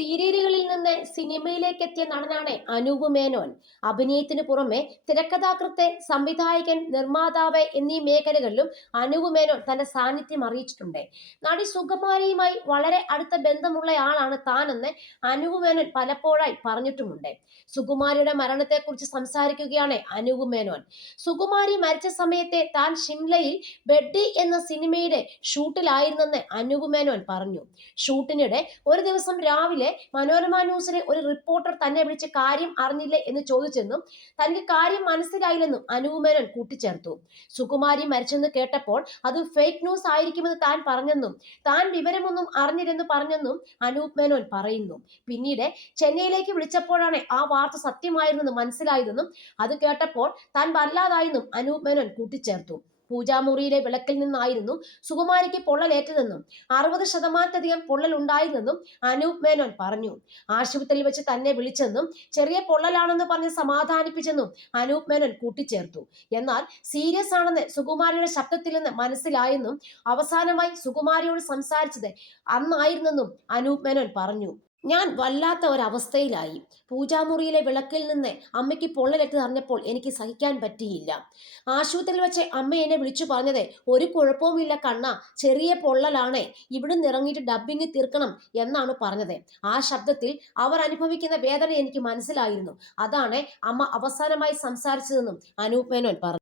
സീരിയലുകളിൽ നിന്ന് സിനിമയിലേക്ക് എത്തിയ നടനാണ് അനൂപ് മേനോൻ. അഭിനയത്തിന് പുറമെ തിരക്കഥാകൃത്ത്, സംവിധായകൻ, നിർമ്മാതാവ് എന്നീ മേഖലകളിലും അനൂപ് മേനോൻ തന്റെ സാന്നിധ്യം അറിയിച്ചിട്ടുണ്ട്. നടി സുകുമാരിയുമായി വളരെ അടുത്ത ബന്ധമുള്ളയാളാണ് താനെന്ന് അനൂപ് മേനോൻ പലപ്പോഴായി പറഞ്ഞിട്ടുമുണ്ട്. സുകുമാരിയുടെ മരണത്തെക്കുറിച്ച് സംസാരിക്കുകയാണ് അനൂപ് മേനോൻ. സുകുമാരി മരിച്ച സമയത്ത് താൻ ഷിംലയിൽ ബെഡ്ഡി എന്ന സിനിമയുടെ ഷൂട്ടിലായിരുന്നെന്ന് അനൂപ് മേനോൻ പറഞ്ഞു. ഷൂട്ടിനിടെ ഒരു ദിവസം രാവിലെ മനോരമ ന്യൂസിലെ ഒരു റിപ്പോർട്ടർ തന്നെ വിളിച്ച് കാര്യം അറിഞ്ഞില്ലേ എന്ന് ചോദിച്ചെന്നും തനിക്ക് കാര്യം മനസ്സിലായില്ലെന്നും അനൂപ് മേനോൻ കൂട്ടിച്ചേർത്തു. സുകുമാരി മരിച്ചെന്ന് കേട്ടപ്പോൾ അത് ഫേക്ക് ന്യൂസ് ആയിരിക്കുമെന്ന് താൻ പറഞ്ഞെന്നും താൻ വിവരമൊന്നും അറിഞ്ഞില്ലെന്ന് പറഞ്ഞെന്നും അനൂപ് മേനോൻ പറയുന്നു. പിന്നീട് ചെന്നൈയിലേക്ക് വിളിച്ചപ്പോഴാണ് ആ വാർത്ത സത്യമായിരുന്നെന്ന് മനസ്സിലായതെന്നും അത് കേട്ടപ്പോൾ താൻ വല്ലാതായെന്നും അനൂപ് മേനോൻ കൂട്ടിച്ചേർത്തു. പൂജാമുറിയിലെ വിളക്കിൽ നിന്നായിരുന്നു സുകുമാരിക്ക് പൊള്ളലേറ്റതെന്നും 60% പൊള്ളൽ ഉണ്ടായിരുന്നെന്നും അനൂപ് മേനോൻ പറഞ്ഞു. ആശുപത്രിയിൽ വെച്ച് തന്നെ വിളിച്ചെന്നും ചെറിയ പൊള്ളലാണെന്ന് പറഞ്ഞ് സമാധാനിപ്പിച്ചെന്നും അനൂപ് മേനോൻ കൂട്ടിച്ചേർത്തു. എന്നാൽ സീരിയസ് ആണെന്ന് സുകുമാരിയുടെ ശബ്ദത്തിൽ നിന്ന് മനസ്സിലായെന്നും അവസാനമായി സുകുമാരിയോട് സംസാരിച്ചത് അന്നായിരുന്നെന്നും അനൂപ് മേനോൻ പറഞ്ഞു. ഞാൻ വല്ലാത്ത ഒരവസ്ഥയിലായി. പൂജാമുറിയിലെ വിളക്കിൽ നിന്ന് അമ്മയ്ക്ക് പൊള്ളലേറ്റത് അറിഞ്ഞപ്പോൾ എനിക്ക് സഹിക്കാൻ പറ്റിയില്ല. ആശുപത്രിയിൽ വെച്ച് അമ്മ എന്നെ വിളിച്ചു പറഞ്ഞത്, ഒരു കുഴപ്പവുമില്ല കണ്ണ, ചെറിയ പൊള്ളലാണ്, ഇവിടുന്ന് ഇറങ്ങിയിട്ട് ഡബ്ബിങ് തീർക്കണം എന്നാണ് പറഞ്ഞത്. ആ ശബ്ദത്തിൽ അവർ അനുഭവിക്കുന്ന വേദന എനിക്ക് മനസ്സിലായിരുന്നു. അതാണ് അമ്മ അവസാനമായി സംസാരിച്ചതെന്നും അനൂപ് മേനോൻ പറഞ്ഞു.